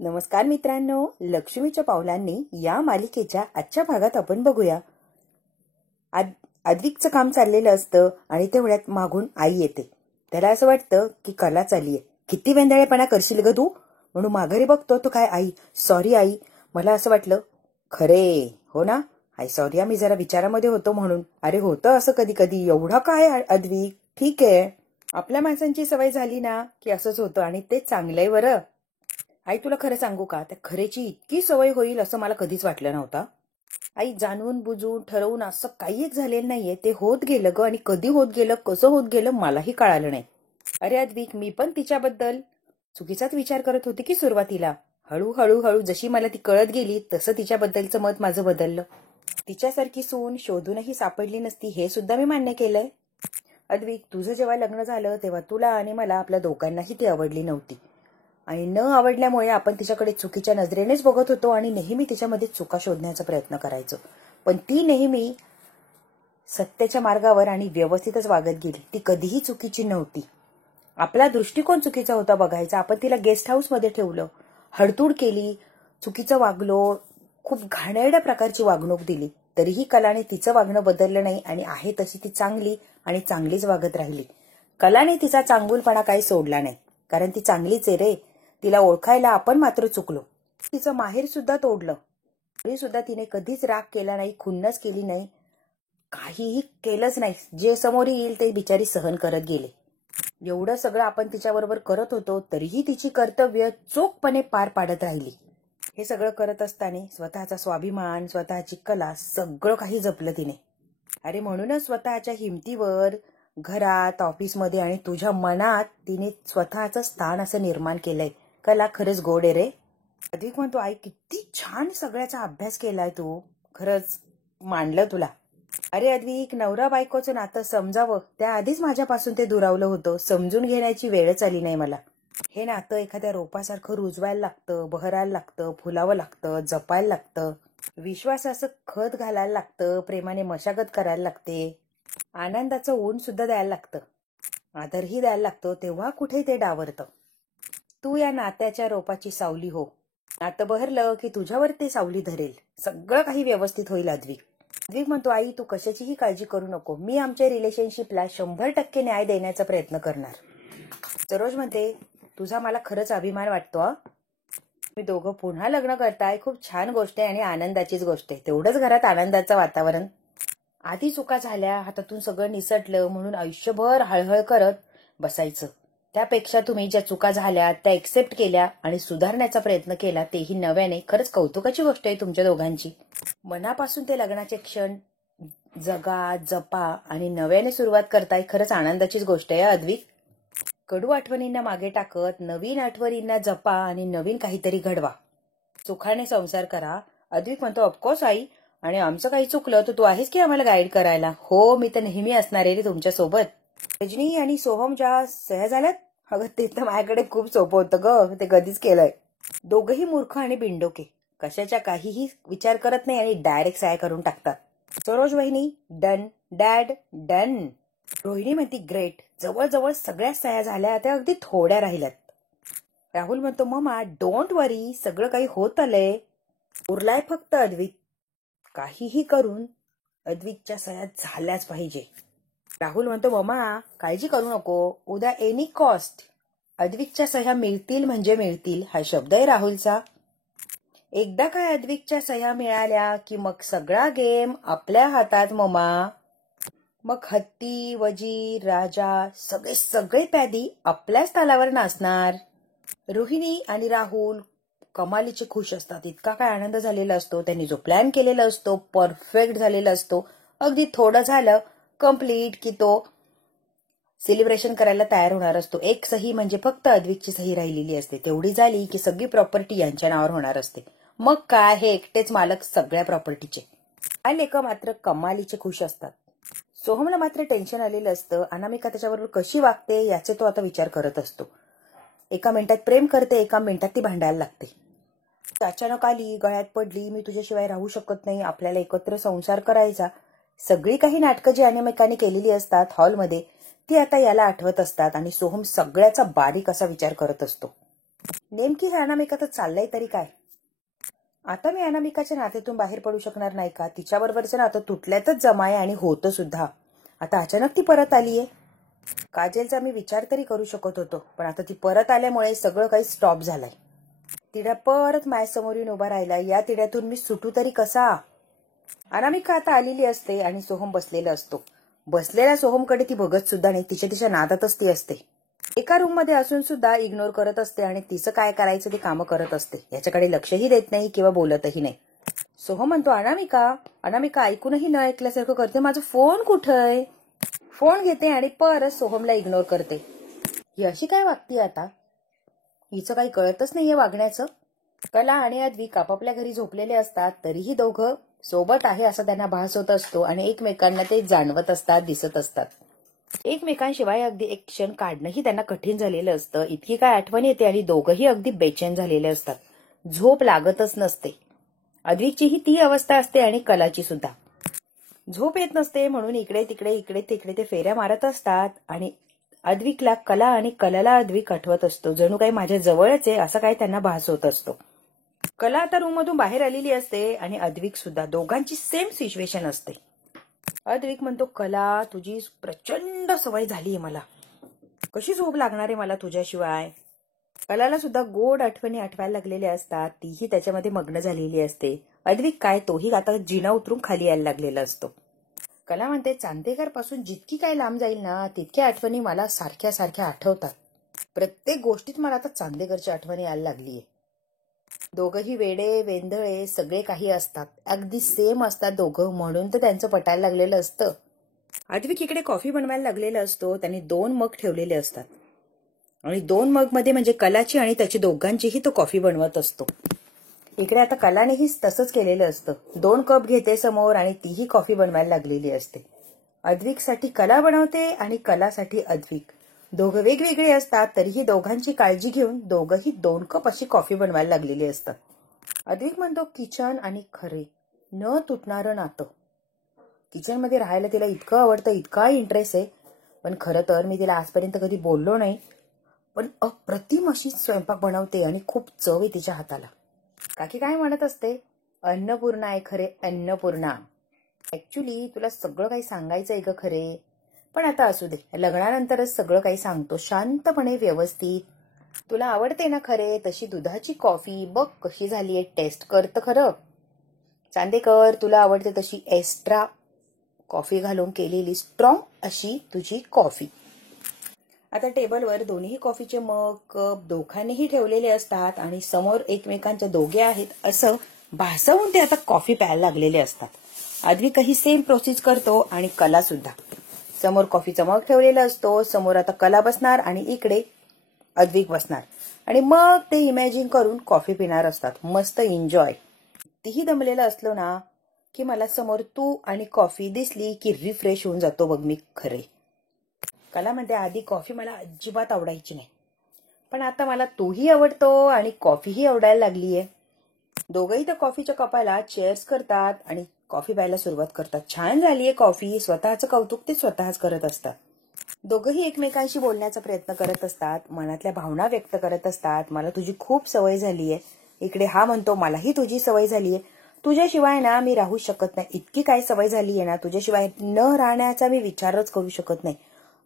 नमस्कार मित्रांनो, लक्ष्मीच्या पावलांनी या मालिकेच्या आजच्या भागात आपण बघूया. अद्विकचं काम चाललेलं असतं आणि तेवढ्यात मागून आई येते. त्याला असं वाटतं की कला चाललीये. किती वेंदळेपणा करशील ग तू, म्हणून माघारी बघतो तो काय आई, सॉरी आई, मला असं वाटलं. खरे हो ना आई, सॉरी मी जरा विचारामध्ये होतो म्हणून. अरे होतं असं कधी कधी, एवढा काय अद्विक, ठीक आहे. आपल्या माणसांची सवय झाली ना की असंच होतं आणि ते चांगलंय बरं. आई तुला खरं सांगू का, त्या खरेची इतकी सवय होईल असं मला कधीच वाटलं नव्हतं. आई जाणून बुजून ठरवून असं काही एक झालेलं नाहीये, ते होत गेलं ग, आणि कधी होत गेलं कसं होत गेलं मलाही कळालं नाही. अरे अद्विक, मी पण तिच्याबद्दल चुकीचाच विचार करत होते की सुरुवातीला. हळूहळू हळू जशी मला ती कळत गेली तसं तिच्याबद्दलचं मत माझं बदललं. तिच्यासारखी सून शोधूनही सापडली नसती हे सुद्धा मी मान्य केलंय. अद्विक, तुझं जेव्हा लग्न झालं तेव्हा तुला आणि मला आपल्या दोघांनाही ती आवडली नव्हती आणि न आवडल्यामुळे आपण तिच्याकडे चुकीच्या नजरेनेच बघत होतो आणि नेहमी तिच्यामध्ये चुका शोधण्याचा प्रयत्न करायचो. पण ती नेहमी सत्याच्या मार्गावर आणि व्यवस्थितच वागत गेली. ती कधीही चुकीची नव्हती. आपला दृष्टिकोन चुकीचा होता बघायचा. आपण तिला गेस्ट हाऊस मध्ये ठेवलं, हडतूड केली, चुकीचं वागलो, खूप घाणेरड्या प्रकारची वागणूक दिली. तरीही कलाने तिचं वागणं बदललं नाही आणि आहे तशी ती चांगली आणि चांगलीच वागत राहिली. कलाने तिचा चांगुलपणा काही सोडला नाही, कारण ती चांगलीच आहे रे. तिला ओळखायला आपण मात्र चुकलो. तिचं माहेर सुद्धा तोडलं, तरी सुद्धा तिने कधीच राग केला नाही, खुन्नस केली नाही, काहीही केलंच नाही. जे समोर येईल ते बिचारी सहन करत गेले. एवढं सगळं आपण तिच्याबरोबर करत होतो तरीही तिची कर्तव्य चोखपणे पार पाडत राहिली. हे सगळं करत असताना स्वतःचा स्वाभिमान, स्वतःची कला सगळं काही जपलं तिने. अरे म्हणूनच स्वतःच्या हिमतीवर घरात, ऑफिसमध्ये आणि तुझ्या मनात तिने स्वतःचं स्थान असं निर्माण केलंय. कला खरंच गोड आहे रे. अधिक म्हणतो, आई किती छान सगळ्याचा अभ्यास केलाय तू, खरंच मानलं तुला. अरे अद्विक, नवरा बायकोचं नातं समजावं त्याआधीच माझ्यापासून ते दुरावलं होतं. समजून घेण्याची वेळच आली नाही मला. हे नातं एखाद्या रोपासारखं रुजवायला लागतं, बहरायला लागतं, फुलावं लागतं, जपायला लागतं, विश्वासाचं खत घालायला लागतं, प्रेमाने मशागत करायला लागते, आनंदाचं ऊन सुद्धा द्यायला लागतं, आदरही द्यायला लागतो. तेव्हा कुठे ते डावरतं. तू या नात्याच्या रोपाची सावली हो. नातं बहरलं की तुझ्यावर ते सावली धरेल. सगळं काही व्यवस्थित होईल. अद्विक म्हणतो, आई तू कशाचीही काळजी करू नको. मी आमच्या रिलेशनशिपला 100% न्याय देण्याचा प्रयत्न करणार. सरोज म्हणते, तुझा मला खरंच अभिमान वाटतो. मी दोघं पुन्हा लग्न करताय, खूप छान गोष्ट आहे आणि आनंदाचीच गोष्ट आहे. तेवढंच घरात आनंदाचं वातावरण. आधी चुका झाल्या, हातातून सगळं निसटलं म्हणून आयुष्यभर हळहळ करत बसायचं. त्यापेक्षा तुम्ही ज्या चुका झाल्या त्या एक्सेप्ट केल्या आणि सुधारण्याचा प्रयत्न केला, तेही नव्याने. खरंच कौतुकाची गोष्ट आहे तुमच्या दोघांची. मनापासून ते लग्नाचे क्षण जगा, जपा आणि नव्याने सुरुवात करताय. खरंच आनंदाचीच गोष्ट आहे. अद्विक, कडू आठवणींना मागे टाकत नवीन आठवणींना जपा आणि नवीन काहीतरी घडवा. सुखाने संसार करा. अद्विक म्हणतो, ऑफकोर्स आई, आणि आमचं काही चुकलं तर तू आहेस की आम्हाला गाईड करायला. हो, मी तर नेहमी असणार आहे रे तुमच्या सोबत. रजनी आणि सोहम ज्या सह्या झाल्यात, अगं ते तर माझ्याकडे खूप सोपं होतं ग, ते कधीच केलंय. दोघही मूर्ख आणि बिंडोके, कशाच्या काहीही विचार करत नाही आणि डायरेक्ट सह्या करून टाकतात. सरोज वहिनी, डन डॅड डन. रोहिणी म्हणती, ग्रेट, जवळजवळ सगळ्या सह्या झाल्या, त्या अगदी थोड्या राहिल्यात. राहुल म्हणतो, ममा डोंट वरी, सगळं काही होत आलंय, उरलाय फक्त अद्विक. काहीही करून अद्विकच्या सह्या झाल्याच पाहिजे. राहुल म्हणतो, ममा काळजी करू नको, उद्या एनी कॉस्ट अद्विकच्या सह्या मिळतील म्हणजे मिळतील, हा शब्द आहे राहुलचा. एकदा काय अद्विकच्या सह्या मिळाल्या की मग सगळा गेम आपल्या हातात ममा. मग हत्ती, वजीर, राजा सगळे सगळे प्यादी आपल्याच तालावर नाचणार. रोहिणी आणि राहुल कमालीचे खुश असतात. इतका काय आनंद झालेला असतो. त्यांनी जो प्लॅन केलेला असतो परफेक्ट झालेला असतो. अगदी थोडं झालं कम्प्लीट की तो सेलिब्रेशन करायला तयार होणार असतो. एक सही म्हणजे फक्त अद्विकची सही राहिलेली असते. तेवढी झाली की सगळी प्रॉपर्टी यांच्या नावावर होणार असते. मग काय, हे एकटेच मालक सगळ्या प्रॉपर्टीचे. लेक मात्र कमालीचे खुश असतात. सोहमला मात्र टेन्शन आलेलं असतं. अनामिका त्याच्याबरोबर कशी वागते याचे तो आता विचार करत असतो. एका मिनिटात प्रेम करते, एका मिनिटात ती भांडायला लागते. अचानक आली, गळ्यात पडली, मी तुझ्याशिवाय राहू शकत नाही, आपल्याला एकत्र संसार करायचा. सगळी काही नाटकं जी अनामिकाने केलेली असतात हॉलमध्ये, ती आता याला आठवत असतात आणि सोहम सगळ्याचा बारीक असा विचार करत असतो. नेमकी अनामिका तर चाललंय तरी काय. आता मी अनामिकाच्या नात्यातून बाहेर पडू शकणार नाही का. तिच्याबरोबरचं नातं तुटल्यातच जमाय आणि होतं सुद्धा. आता अचानक ती परत आलीये. काजलचा मी विचार तरी करू शकत होतो, पण आता ती परत आल्यामुळे सगळं काही स्टॉप झालंय. तिला परत माझ्यासमोर येऊन उभा राहिला. या तिड्यातून मी सुटू तरी कसा. अनामिका आता आलेली असते आणि सोहम बसलेला असतो. बसलेल्या सोहमकडे ती बघत सुद्धा नाही. तिच्या नादातच ती असते. एका रूम मध्ये असून सुद्धा इग्नोर करत असते आणि तिचं काय करायचं ते कामं करत असते. याच्याकडे लक्षही देत नाही किंवा बोलतही नाही. सोहम म्हणतो, अनामिका. अनामिका ऐकूनही न ऐकल्यासारखं करते. माझा फोन कुठंय. फोन घेते आणि परत सोहमला इग्नोर करते. ही अशी काय वागती आता. हिचं काही कळतच नाहीये वागण्याचं. कला आणि अद्विक आपापल्या घरी झोपलेले असतात, तरीही दोघं सोबत आहे असं त्यांना भास होत असतो आणि एकमेकांना ते जाणवत असतात, दिसत असतात. एकमेकांशिवाय अगदी एक क्षण काढणंही त्यांना कठीण झालेलं असतं. इतकी काय आठवण येते आणि दोघंही अगदी बेचैन झालेले असतात. झोप लागतच नसते. अद्विकचीही ती अवस्था असते आणि कलाची सुद्धा. झोप येत नसते म्हणून इकडे तिकडे ते फेऱ्या मारत असतात आणि अद्विकला कला आणि कलाला अद्विक आठवत असतो. जणू काही माझ्या जवळच आहे असं काही त्यांना भास होत असतो. कला आता रूम मधून बाहेर आलेली असते आणि अद्विक सुद्धा. दोघांची सेम सिच्युएशन असते. अद्विक म्हणतो, कला तुझी प्रचंड सवय झालीये मला. कशी झोप लागणार आहे मला तुझ्याशिवाय. कलाला सुद्धा गोड आठवणी आठवायला लागलेल्या असतात. तीही त्याच्यामध्ये मग्न झालेली असते. अद्विक काय, तोही आता जिना उतरून खाली यायला लागलेला असतो. कला म्हणते, चांदेकर पासून जितकी काय लांब जाईल ना तितक्या आठवणी मला सारख्या सारख्या आठवतात. प्रत्येक गोष्टीत मला आता चांदेकरची आठवणी यायला लागलीये. दोघंही वेडे वेंधळे सगळे काही असतात. अगदी सेम असतात दोघं, म्हणून तर त्यांचं पटायला लागलेलं असतं. अद्विक इकडे कॉफी बनवायला लागलेला असतो. त्यांनी 2 मग ठेवलेले असतात आणि 2 मग मध्ये म्हणजे कलाची आणि त्याची दोघांचीही तो कॉफी बनवत असतो. इकडे आता कलानेही तसंच केलेलं असतं. 2 कप घेते समोर आणि तीही कॉफी बनवायला लागलेली असते. अद्विकसाठी कला बनवते आणि कलासाठी अद्विक. दोघं वेगवेगळे असतात तरीही दोघांची काळजी घेऊन दोघंही 2 कप अशी कॉफी बनवायला लागलेली असतात. अद्विक म्हणतो, किचन आणि खरे न तुटणारं नातं. किचनमध्ये राहायला तिला इतकं आवडतं, इतका इंटरेस्ट आहे. पण खरं तर मी तिला आजपर्यंत कधी बोललो नाही. पण अप्रतिम अशी स्वयंपाक बनवते आणि खूप चव आहे तिच्या हाताला. काकी काय म्हणत असते, अन्नपूर्णा आहे खरे, अन्नपूर्णा. ऍक्च्युली तुला सगळं काही सांगायचंय ग खरे, पण आता असू दे, लग्नानंतरच सगळं काही सांगतो शांतपणे व्यवस्थित. तुला आवडते ना खरे तशी दुधाची कॉफी, बघ कशी झालीये, टेस्ट कर तर खरं. चांदेकर, तुला आवडते तशी एक्स्ट्रा कॉफी घालून केलेली स्ट्रॉंग अशी तुझी कॉफी. आता टेबलवर दोन्ही कॉफीचे मग कप दोघांनीही ठेवलेले असतात आणि समोर एकमेकांच्या दोघे आहेत असं भासवून ते आता कॉफी प्यायला लागलेले असतात. अद्विकही सेम प्रोसेस करतो आणि कला सुद्धा. समोर कॉफीचा मग ठेवलेला असतो. समोर आता कला बसणार आणि इकडे अद्विक बसणार आणि मग ते इमॅजिन करून कॉफी पिणार असतात. मस्त एन्जॉय. तीही दमलेला असलो ना की मला समोर तू आणि कॉफी दिसली की रिफ्रेश होऊन जातो बघ मी खरे. कला म्हणते, आधी कॉफी मला अजिबात आवडायची नाही, पण आता मला तूही आवडतो आणि कॉफीही आवडायला लागलीये. दोघंही तर कॉफीच्या कपाला चेअर्स करतात आणि कॉफी प्यायला सुरुवात करतात. छान झालीये कॉफी. स्वतःचं कौतुक ते स्वतःच करत असतात. दोघंही एकमेकांशी बोलण्याचा प्रयत्न करत असतात, मनातल्या भावना व्यक्त करत असतात. मला तुझी खूप सवय झालीये. इकडे हा म्हणतो, मलाही तुझी सवय झालीये. तुझ्याशिवाय ना मी राहू शकत नाही. इतकी काय सवय झालीये ना, तुझ्याशिवाय न राहण्याचा मी विचारच करू शकत नाही.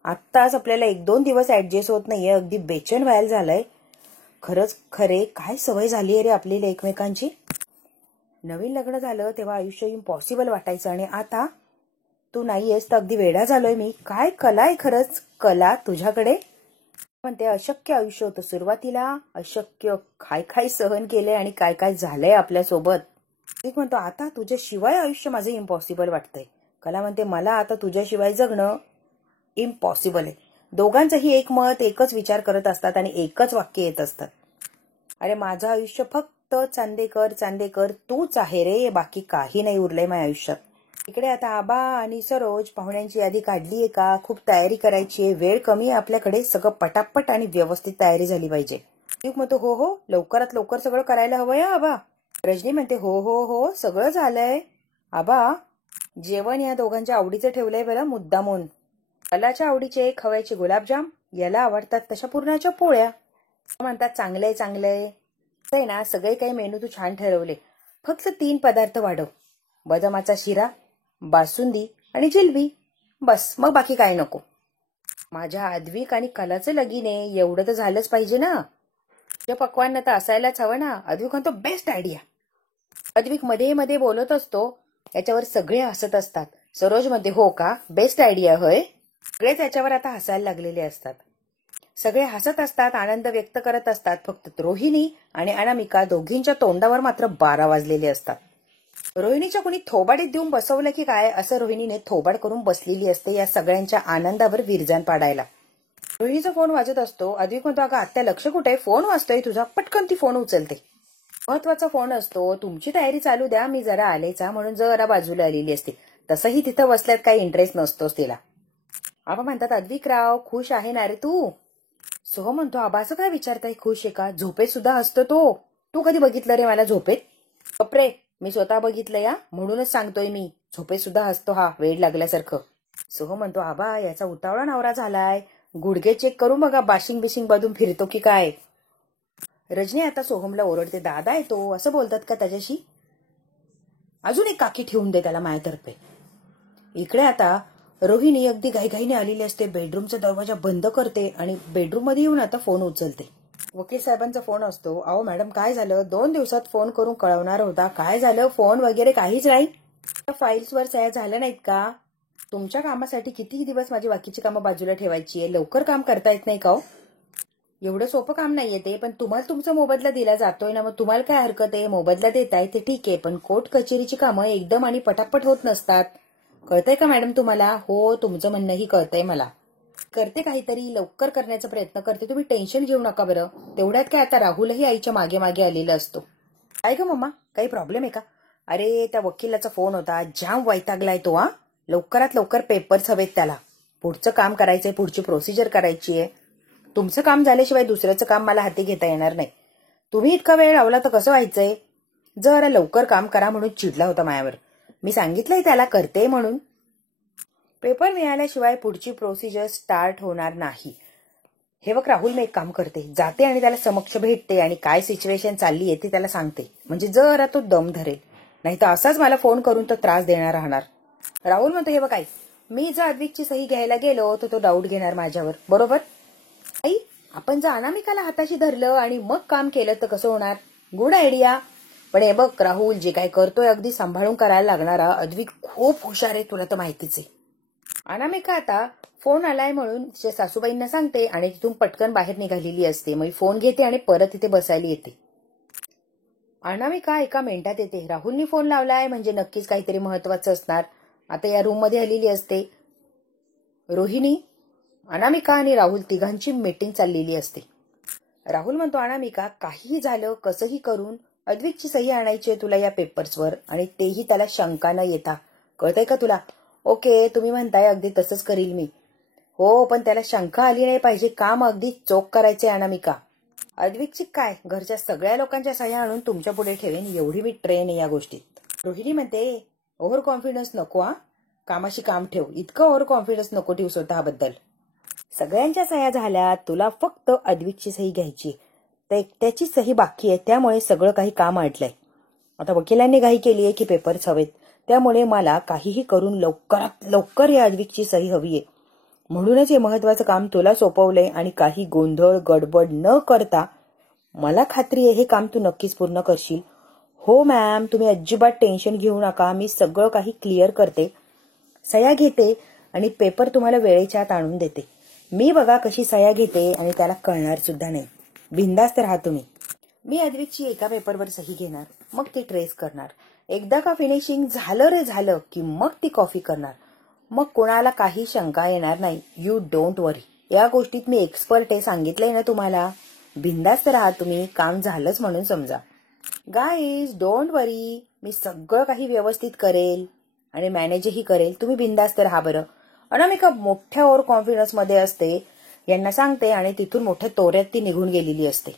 आत्ताच आपल्याला 1-2 दिवस ऍडजस्ट होत नाहीये. अगदी बेचैन व्हायला झालंय. खरंच खरे काय सवय झालीये रे आपल्याला एकमेकांची. नवीन लग्न झालं तेव्हा आयुष्य इम्पॉसिबल वाटायचं आणि आता तू नाहीयेस तर अगदी वेडा झालोय मी. काय कला आहे खरंच कला तुझ्याकडे. म्हणते, अशक्य आयुष्य होतं सुरुवातीला. अशक्य काय काय सहन केलंय आणि काय काय झालंय आपल्यासोबत. एक म्हणतो, आता तुझ्याशिवाय आयुष्य माझं इम्पॉसिबल वाटतंय. कला म्हणते, मला आता तुझ्याशिवाय जगणं इम्पॉसिबल आहे. दोघांचंही एक मत, एकच विचार करत असतात आणि एकच वाक्य येत असतात. अरे माझं आयुष्य फक्त चांदेकर चांदेकर तूच आहे रे, बाकी काही नाही उरलंय माझ्या आयुष्यात. इकडे आता आबा आणि सरोज पाहुण्यांची यादी काढलीये का, खूप तयारी करायची आहे, वेळ कमी आहे आपल्याकडे, सगळं पटापट आणि व्यवस्थित तयारी झाली पाहिजे. युग म्हणतो, हो हो लवकरात लवकर सगळं करायला हवंय आबा. रजनी म्हणते, हो हो हो सगळं झालंय आबा. जेवण या दोघांच्या आवडीचं ठेवलंय बरं मुद्दामून. कलाच्या आवडीचे खव्याचे गुलाबजाम, याला आवडतात तशा पुरणाच्या पोळ्या. म्हणतात चांगलंय चांगलंय. असं आहे ना, सगळे काही मेनू तू छान ठरवले. फक्त 3 पदार्थ वाढव. बदामाचा शिरा, बासुंदी आणि जिलबी. बस, मग बाकी काय नको. माझ्या आद्विक आणि कलाचं लगीन आहे, एवढं तर झालंच पाहिजे ना. तुझ्या पक्वांना तर असायलाच हवं ना. अद्विक म्हणतो बेस्ट आयडिया. अद्विक मध्ये मध्ये बोलत असतो. याच्यावर सगळे हसत असतात. सरोज म्हणते हो का, बेस्ट आयडिया होय. सगळेच याच्यावर आता हसायला लागलेले असतात. सगळे हसत असतात, आनंद व्यक्त करत असतात. फक्त रोहिणी आणि अनामिका दोघींच्या तोंडावर मात्र 12 वाजलेले असतात. रोहिणीच्या कुणी थोबाडीत देऊन बसवलं की काय असं रोहिणीने थोबाड करून बसलेली असते या सगळ्यांच्या आनंदावर विरजान पाडायला. रोहिणीचा फोन वाजत असतो. अद्विक म्हणतो अगं आत्या लक्ष कुठे, फोन वाजतोय तुझा. पटकन ती फोन उचलते. महत्वाचा फोन असतो. तुमची तयारी चालू द्या, मी जरा आलेचा म्हणून जरा बाजूला आलेली असते. तसंही तिथं बसल्यात काही इंटरेस्ट नसतोच तिला. आबा म्हणतात अद्विकराव खुश आहे ना रे तू. सोहम म्हणतो आबा असं काय विचारताय, खुश आहे का? झोपेत सुद्धा हसतो तो. तू कधी बघितलं रे मला झोपेत? बापरे, मी स्वतः बघितलं या, म्हणूनच सांगतोय मी. झोपेत सुद्धा हसतो हा, वेड लागल्यासारखं. सोहम म्हणतो आबा याचा उतावळा नवरा झालाय. गुडघे चेक करू बघा, बाशिंग बिशिंग बांधून फिरतो की काय. रजनी आता सोहमला ओरडते, दादा येतो असं बोलतात का त्याच्याशी? अजून एक काकी ठेवून दे त्याला माझ्यातर्फे. इकडे आता रोहिणी अगदी घाईघाईने आलेली असते. बेडरूमचा दरवाजा बंद करते आणि बेडरूम मध्ये येऊन आता फोन उचलते. वकील साहेबांचा फोन असतो. अहो मॅडम काय झालं, 2 दिवसात फोन करून कळवणार होता, काय झालं? फोन वगैरे काहीच नाही. फाईल्सवर सह्या झाल्या नाहीत का? तुमच्या कामासाठी किती दिवस माझी बाकीची कामं बाजूला ठेवायची आहे, लवकर काम करता येत नाही का हो? एवढं सोपं काम नाहीये ते, पण तुम्हाला तुमचा मोबदला दिला जातोय ना, मग तुम्हाला काय हरकत आहे? मोबदला देताय ते ठीक आहे, पण कोर्ट कचेरीची कामं एकदम आणि पटापट होत नसतात. कळतंय का मॅडम तुम्हाला? हो, तुमचं म्हणणंही कळतंय मला. करते काहीतरी, लवकर करण्याचा प्रयत्न करते, तुम्ही टेन्शन घेऊ नका बरं. तेवढ्यात काय आता राहुलही आईच्या मागे मागे आलेला असतो. काय ग मम्मा, काही प्रॉब्लेम आहे का? अरे त्या वकिलाचा फोन होता, जाम वैतागलाय तो. लवकरात लवकर पेपर्स हवेत त्याला. पुढचं काम करायचंय, पुढची प्रोसिजर करायची आहे. तुमचं काम झाल्याशिवाय दुसऱ्याचं काम मला हाती घेता येणार नाही. तुम्ही इतका वेळ लावला तर कसं व्हायचंय? जरा लवकर काम करा म्हणून चिडला होता मायावर. मी सांगितलंय त्याला करते म्हणून. पेपर मिळाल्याशिवाय पुढची प्रोसिजर स्टार्ट होणार नाही. हे बघ राहुल, मी एक काम करते, जाते आणि त्याला समक्ष भेटते आणि काय सिच्युएशन चालली आहे ते त्याला सांगते, म्हणजे जरा तो दम धरेल. नाही तर असाच मला फोन करून तो त्रास देणार राहणार. राहुल म्हणतो हे बघ आई, मी जर अद्विकची सही घ्यायला गेलो तर तो डाऊट घेणार माझ्यावर, बरोबर? आई, आपण जर अनामिकाला हाताशी धरलं आणि मग काम केलं तर कसं होणार? Good idea. पण हे बघ राहुल, जे काय करतोय अगदी सांभाळून करायला लागणारा. अद्विक खूप हुशार आहे, तुला तर माहितीच आहे. अनामिका आता फोन आलाय म्हणून तिच्या सासूबाईंना सांगते आणि तिथून पटकन बाहेर निघालेली असते. मग फोन घेते आणि परत इथे बसायला येते. अनामिका एका मिनिटात येते. राहुलनी फोन लावलाय म्हणजे नक्कीच काहीतरी महत्वाचं असणार. आता या रूम मध्ये आलेली असते. रोहिणी, अनामिका आणि राहुल तिघांची मीटिंग चाललेली असते. राहुल म्हणतो अनामिका, काहीही झालं कसंही करून अद्विकची सही आणायची आहे तुला या पेपर्सवर, आणि तेही त्याला शंका न येता. कळतंय का तुला? ओके, तुम्ही म्हणताय अगदी तसंच करील मी. हो, पण त्याला शंका आली नाही पाहिजे. काम अगदी चोख करायचंय अनामिका. अद्विकची काय, घरच्या सगळ्या लोकांच्या सह्या आणून तुमच्या पुढे ठेवेन, एवढी मी ट्रेन आहे या गोष्टीत. रोहिणी म्हणते ओव्हर कॉन्फिडन्स नको. कामाशी काम ठेव, इतकं ओव्हर कॉन्फिडन्स नको ठेवू स्वतःबद्दल. सगळ्यांच्या सह्या झाल्या, तुला फक्त अद्विकची सही घ्यायची. तर एकट्याची सही बाकी आहे, त्यामुळे सगळं काही काम अडलंय. आता वकिलांनी घाई केली आहे की पेपर्स हवेत, त्यामुळे मला काहीही करून लवकरात लवकर या अद्विकची सही हवी आहे. म्हणूनच हे महत्वाचं काम तुला सोपवलंय आणि काही गोंधळ गडबड न करता मला खात्री आहे हे काम तू नक्कीच पूर्ण करशील. हो मॅम, तुम्ही अजिबात टेन्शन घेऊ नका, मी सगळं काही क्लिअर करते, सह्या घेते आणि पेपर तुम्हाला वेळेच्या आत आणून देते. मी बघा कशी सह्या घेते आणि त्याला कळणार सुद्धा नाही. बिंदास्त राहा तुम्ही. मी अद्विकची एका पेपरवर सही घेणार, मग ती ट्रेस करणार. एकदा का फिनिशिंग झालं रे झालं की मग ती कॉफी करणार. मग कोणाला काही शंका येणार नाही. यू डोंट वरी. या गोष्टीत मी एक्सपर्ट आहे, सांगितलंय ना तुम्हाला. बिंदास्त राहा तुम्ही, काम झालंच म्हणून समजा. गाईज डोंट वरी, मी सगळं काही व्यवस्थित करेल आणि मॅनेजही करेल. तुम्ही बिंदास्त राहा बरं. अनामिका मोठ्या ओव्हर कॉन्फिडन्स मध्ये असते, यांना सांगते आणि तिथून मोठ्या तोऱ्यात ती निघून गेलेली असते.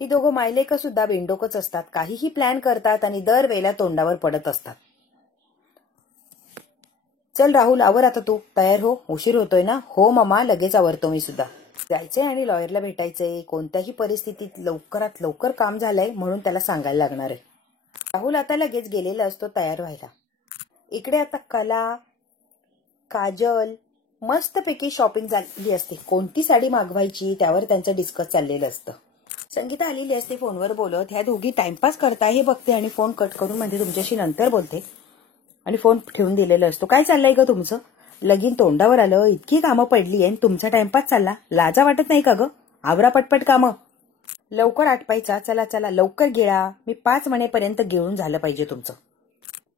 ही दोघं मायलेक सुद्धा बेंडोकच असतात, काहीही प्लॅन करतात आणि दरवेळेला तोंडावर पडत असतात. चल राहुल, आवर आता, तू तयार हो, उशीर होतोय ना. हो मम्मा, लगेच आवरतो मी सुद्धा. जायचंय आणि लॉयरला भेटायचंय. कोणत्याही परिस्थितीत लवकरात लवकर काम झालंय म्हणून त्याला सांगायला लागणार आहे. राहुल आता लगेच गेलेला असतो तयार व्हायला. इकडे आता कला, काजल मस्तपैकी शॉपिंग झालेली असते. कोणती साडी मागवायची त्यावर त्यांचं डिस्कस चाललेलं असतं. संगीता आलेली असते फोनवर बोलत. ह्या दोघी टाइमपास करताय हे बघते आणि फोन कट करून म्हणजे तुमच्याशी नंतर बोलते आणि फोन ठेवून दिलेला असतो. काय चाललंय ग तुमचं? लगीन तोंडावर आलं, इतकी कामं पडली आणि तुमचा टाइमपास चालला. लाजा वाटत नाही का ग? आवरा पटपट कामं लवकर आटपायचा. चला चला लवकर गिळा. मी 5 महिन्यापर्यंत गिळून झालं पाहिजे तुमचं.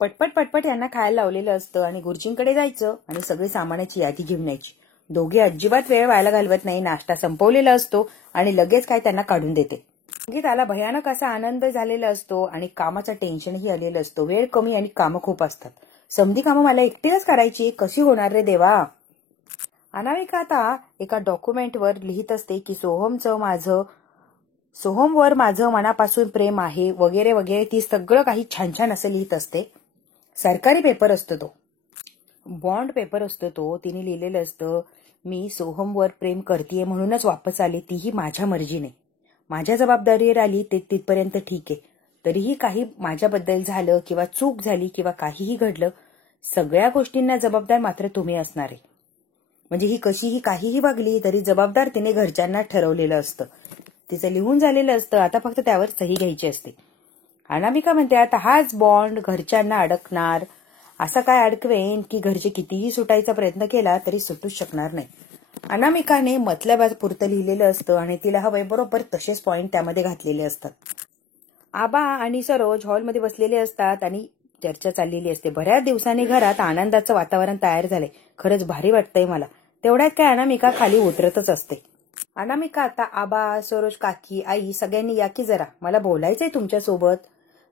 पटपट पटपट यांना खायला लावलेलं असतं आणि गुरुजींकडे जायचं आणि सगळी सामानाची यादी घेऊन यायची. दोघे अजिबात वेळ व्हायला घालवत नाही. नाश्ता संपवलेला असतो आणि लगेच काय त्यांना काढून देते. संगीताला भयानक असा आनंद झालेला असतो आणि कामाचं टेन्शनही आलेलं असतो. वेळ कमी आणि कामं खूप असतात. समधी कामं मला एकटीच करायची, कशी होणार रे देवा. अनामिका आता एका डॉक्युमेंटवर लिहित असते की सोहमवर माझं मनापासून प्रेम आहे वगैरे वगैरे. ती सगळं काही छान छान असं लिहित असते. सरकारी पेपर असतो तो, बॉन्ड पेपर असतो तो. तिने लिहिलेलं असतं मी सोहमवर प्रेम करतेय म्हणूनच वापस आले, तीही माझ्या मर्जीने. माझ्या जबाबदारीवर आली ते तिथपर्यंत ठीक आहे. तरीही काही माझ्याबद्दल झालं किंवा चूक झाली किंवा काहीही घडलं, सगळ्या गोष्टींना जबाबदार मात्र तुम्ही असणार आहे. म्हणजे ही कशीही काहीही वागली तरी जबाबदार तिने घरच्यांना ठरवलेलं असतं. तिचं लिहून झालेलं असतं. आता फक्त त्यावर सही घ्यायची असते. अनामिका म्हणते आता हाच बॉन्ड घरच्यांना अडकणार. असं काय अडकवेन की घरचे कितीही सुटायचा प्रयत्न केला तरी सुटूच शकणार नाही. अनामिकाने मतलबापुरतं लिहिलेलं असतं आणि तिला हवंय बरोबर तसेच पॉइंट त्यामध्ये घातलेले असतात. आबा आणि सरोज हॉलमध्ये बसलेले असतात आणि चर्चा चाललेली असते. बऱ्याच दिवसांनी घरात आनंदाचं वातावरण तयार झालंय. खरंच भारी वाटतंय मला. तेवढ्यात काय अनामिका खाली उतरतच असते. अनामिका आता आबा, सरोज काकी, आई सगळ्यांनी या की जरा, मला बोलायचंय तुमच्यासोबत.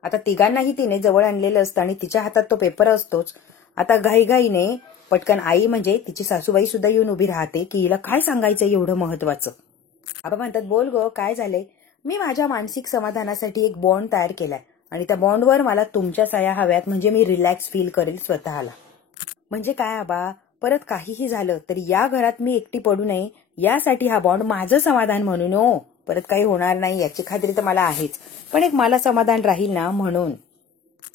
आता तिघांनाही तिने जवळ आणलेलं असतं आणि तिच्या हातात तो पेपर असतोच. आता घाईघाईने पटकन आई म्हणजे तिची सासूबाई सुद्धा येऊन उभी राहते की हिला काय सांगायचं एवढं महत्वाचं. आबा म्हणतात बोल ग काय झालंय. मी माझ्या मानसिक समाधानासाठी एक बॉन्ड तयार केलाय आणि त्या बॉन्डवर मला तुमच्या सह्या हव्यात म्हणजे मी रिलॅक्स फील करेल स्वतःला. म्हणजे काय आबा, परत काहीही झालं तरी या घरात मी एकटी पडू नये यासाठी हा बॉन्ड माझं समाधान म्हणून. हो परत काही होणार नाही याची खात्री तर मला आहेच, पण एक मला समाधान राहील ना म्हणून.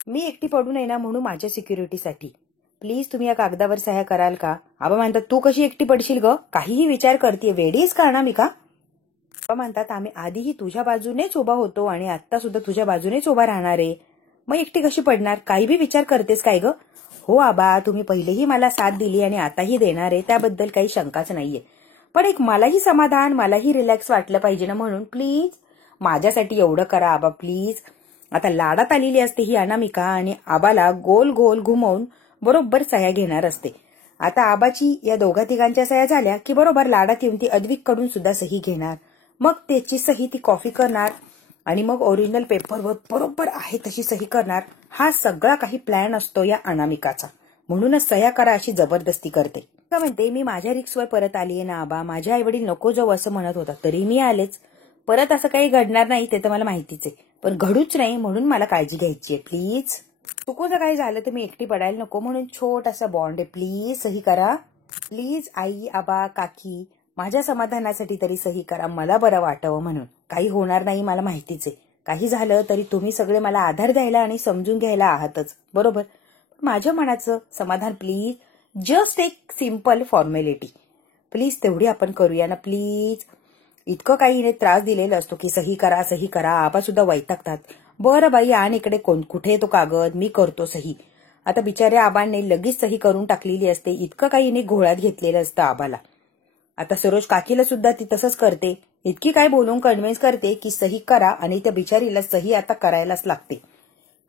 मी एकटी पडू नये ना म्हणून माझ्या सिक्युरिटीसाठी प्लीज तुम्ही या कागदावर सह्या कराल का. आबा म्हणतात तू कशी एकटी पडशील ग, काहीही विचार करते वेडीच का अनामिका. आबा म्हणतात आम्ही आधीही तुझ्या बाजूनेच उभा होतो आणि आता सुद्धा तुझ्या बाजूनेच उभा राहणार आहे, मग एकटी कशी पडणार. काही बी विचार करतेस काय ग. हो आबा तुम्ही पहिलेही मला साथ दिली आणि आताही देणार आहे त्याबद्दल काही शंकाच नाहीये, पण एक मलाही समाधान मलाही रिलॅक्स वाटलं पाहिजे ना म्हणून प्लीज माझ्यासाठी एवढं करा आबा प्लीज. आता लाडात आलेली असते ही अनामिका आणि आबाला गोल गोल घुमवून बरोबर सह्या घेणार असते. आता आबाची या दोघा तिघांच्या सह्या झाल्या की बरोबर लाडात येऊन ती अद्विक कडून सुद्धा सही घेणार. मग त्याची सही ती कॉपी करणार आणि मग ओरिजिनल पेपरवर बरोबर आहे तशी सही करणार. हा सगळा काही प्लॅन असतो या अनामिकाचा. म्हणूनच सह्या करा अशी जबरदस्ती करते. का म्हणते मी माझ्या रिक्सवर परत आलीये ना आबा, माझ्या आईवडील नको जाऊ असं म्हणत होता तरी मी आलेच. परत असं काही घडणार नाही ते तर मला माहितीच आहे, पण घडूच नाही म्हणून मला काळजी घ्यायची आहे प्लीज. चुकून जर काही झालं तर मी एकटी पडायला नको म्हणून छोटासा बॉन्ड आहे, प्लीज सही करा. प्लीज आई आबा काकी माझ्या समाधानासाठी तरी सही करा, मला बरं वाटावं म्हणून. काही होणार नाही मला माहितीच आहे. काही झालं तरी तुम्ही सगळे मला आधार द्यायला आणि समजून घ्यायला आहातच बरोबर. माझ्या मनाचं समाधान प्लीज, जस्ट एक सिंपल फॉर्मॅलिटी प्लीज तेवढी आपण करूया ना प्लीज. इतकं काही त्रास दिलेला असतो की सही करा. आबा सुद्धा वैतागतात. बरं बाई आण इकडे कुठे तो कागद, मी करतो सही. आता बिचाऱ्या आबांनी लगेच सही करून टाकलेली असते. इतकं काही घोळ्यात घेतलेलं असतं आबाला. आता सरोज काकीला सुद्धा ती तसंच करते. इतकी काय बोलून कन्व्हिन्स करते की सही करा आणि त्या बिचारीला सही आता करायलाच लागते,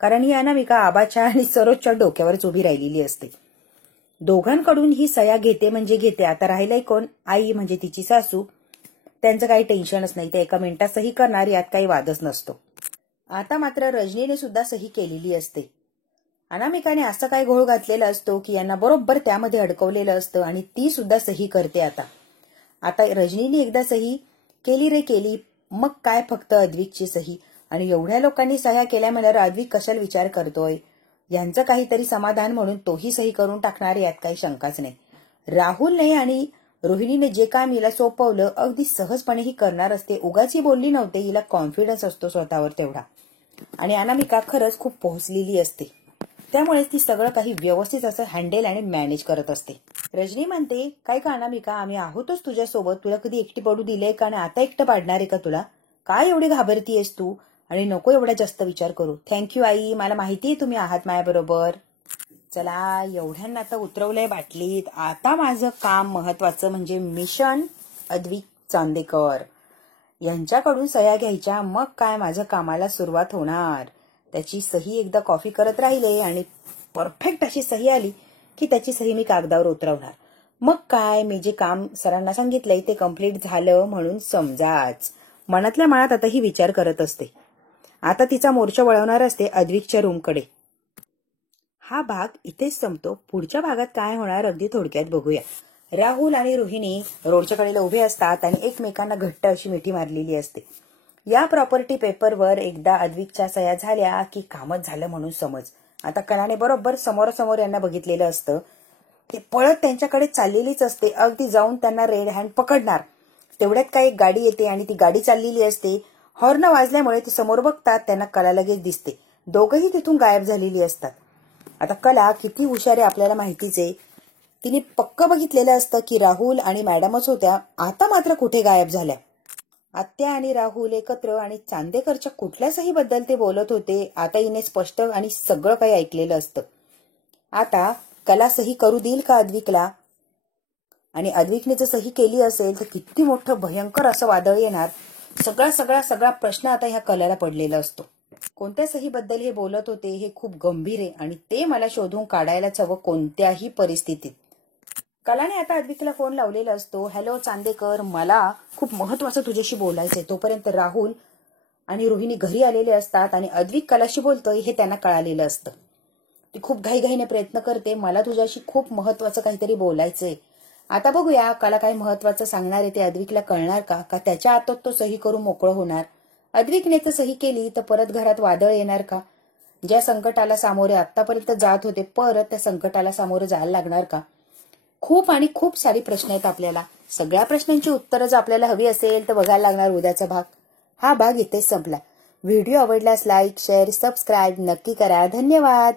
कारण ही अनामिका आबाच्या आणि सरोजच्या डोक्यावरच उभी राहिलेली असते. दोघांकडून ही सह्या घेते म्हणजे घेते. आता राहिलंय कोण, आई म्हणजे तिची सासू. त्यांचं काही टेन्शनच नाही, ते एका मिनिटात सही करणार, यात काही वादच नसतो. आता मात्र रजनीने सुद्धा सही केलेली असते. अनामिकाने असं काय घोळ घातलेला असतो की यांना बरोबर त्यामध्ये अडकवलेलं असतं आणि ती सुद्धा सही करते. आता रजनीने एकदा सही केली, मग काय फक्त अद्विकची सही. आणि एवढ्या लोकांनी सह्या केल्या म्हणल्यावर अद्विक कशाला विचार करतोय, यांचं काहीतरी समाधान म्हणून तोही सही करून टाकणार, यात काही शंकाच नाही. राहुलने आणि रोहिणीने जे काम हिला सोपवलं अगदी सहजपणे ही करणार असते. उगाच ही बोलली नव्हते. हिला कॉन्फिडन्स असतो स्वतःवर तेवढा. आणि अनामिका खरंच खूप पोहोचलेली असते. त्यामुळे ती सगळं काही व्यवस्थित असं हँडल आणि मॅनेज करत असते. रजनी म्हणते, काय का अनामिका, आम्ही आहोतच तुझ्यासोबत. तुला कधी एकटी पडू दिलंय का? आणि आता एकटं पाडणार आहे का तुला? काय एवढी घाबरतीयस तू? आणि नको एवढा जास्त विचार करू. थँक्यू आई, मला माहितीये तुम्ही आहात माझ्याबरोबर. चला, एवढ्यांना आता उतरवलंय बाटलीत. आता माझं काम महत्वाचं म्हणजे मिशन अद्विक चांदेकर यांच्याकडून सह्या घ्यायच्या. मग काय माझं कामाला सुरुवात होणार. त्याची सही एकदा कॉफी करत राहिले आणि परफेक्ट अशी सही आली की त्याची सही मी कागदावर उतरवणार. मग काय, मी जे काम सरांना सांगितलंय ते कम्प्लीट झालं म्हणून समजाच. मनातल्या मनात आता ही विचार करत असते. आता तिचा मोर्चा वळवणार असते अद्विकच्या रूमकडे. हा भाग इथेच संपतो. पुढच्या भागात काय होणार अगदी थोडक्यात बघूया. राहुल आणि रोहिणी रोडच्या कडेला उभे असतात आणि एकमेकांना घट्ट अशी मिठी मारलेली असते. या प्रॉपर्टी पेपरवर एकदा अद्विकच्या सह्या झाल्या की कामच झालं म्हणून समज. आता कलाने बरोबर समोरासमोर यांना बघितलेलं असतं. ते पळत त्यांच्याकडे चाललेलीच असते. अगदी जाऊन त्यांना रेड हँड पकडणार. तेवढ्यात काय एक गाडी येते आणि ती गाडी चाललेली असते. हॉर्न वाजल्यामुळे ती समोर बघतात. त्यांना कला लगेच दिसते. दोघंही तिथून गायब झालेली असतात. आता कला किती हुशार आहे आपल्याला माहितीच आहे. तिने पक्क बघितलेलं असतं की राहुल आणि मॅडमच होत्या. आता मात्र कुठे गायब झाल्या. आत्या आणि राहुल एकत्र आणि चांदेकरच्या कुठल्या सहीबद्दल ते बोलत होते. आता हिने स्पष्ट आणि सगळं काही ऐकलेलं असतं. आता कला सही करू देईल का अद्विकला? आणि अद्विकने जर सही केली असेल तर किती मोठं भयंकर असं वादळ येणार. सगळा प्रश्न आता ह्या कलाला पडलेला असतो. कोणत्या सहीबद्दल हे बोलत होते हे खूप गंभीर आहे आणि ते मला शोधून काढायलाच हवं कोणत्याही परिस्थितीत. कलाने आता अद्विकला फोन लावलेला असतो. हॅलो चांदेकर, मला खूप महत्वाचं तुझ्याशी बोलायचंय. तोपर्यंत राहुल आणि रोहिणी घरी आलेले असतात आणि अद्विक कलाशी बोलतोय हे त्यांना कळालेलं असतं. ती खूप घाईघाईने प्रयत्न करते. मला तुझ्याशी खूप महत्वाचं काहीतरी बोलायचंय. आता बघूया कला काय महत्वाचं सांगणार आहे ते अद्विकला कळणार का? का त्याच्या हातात तो सही करून मोकळं होणार? अद्विकने तर सही केली तर परत घरात वादळ येणार का? ज्या संकटाला सामोरे आतापर्यंत जात होते परत त्या संकटाला सामोरे जायला लागणार का? खूप आणि खूप सारी प्रश्न आहेत आपल्याला. सगळ्या प्रश्नांची उत्तरं जर आपल्याला हवी असेल तर बघायला लागणार उद्याचा भाग. हा भाग इथेच संपला. व्हिडिओ आवडल्यास लाईक, शेअर, सबस्क्राईब नक्की करा. धन्यवाद.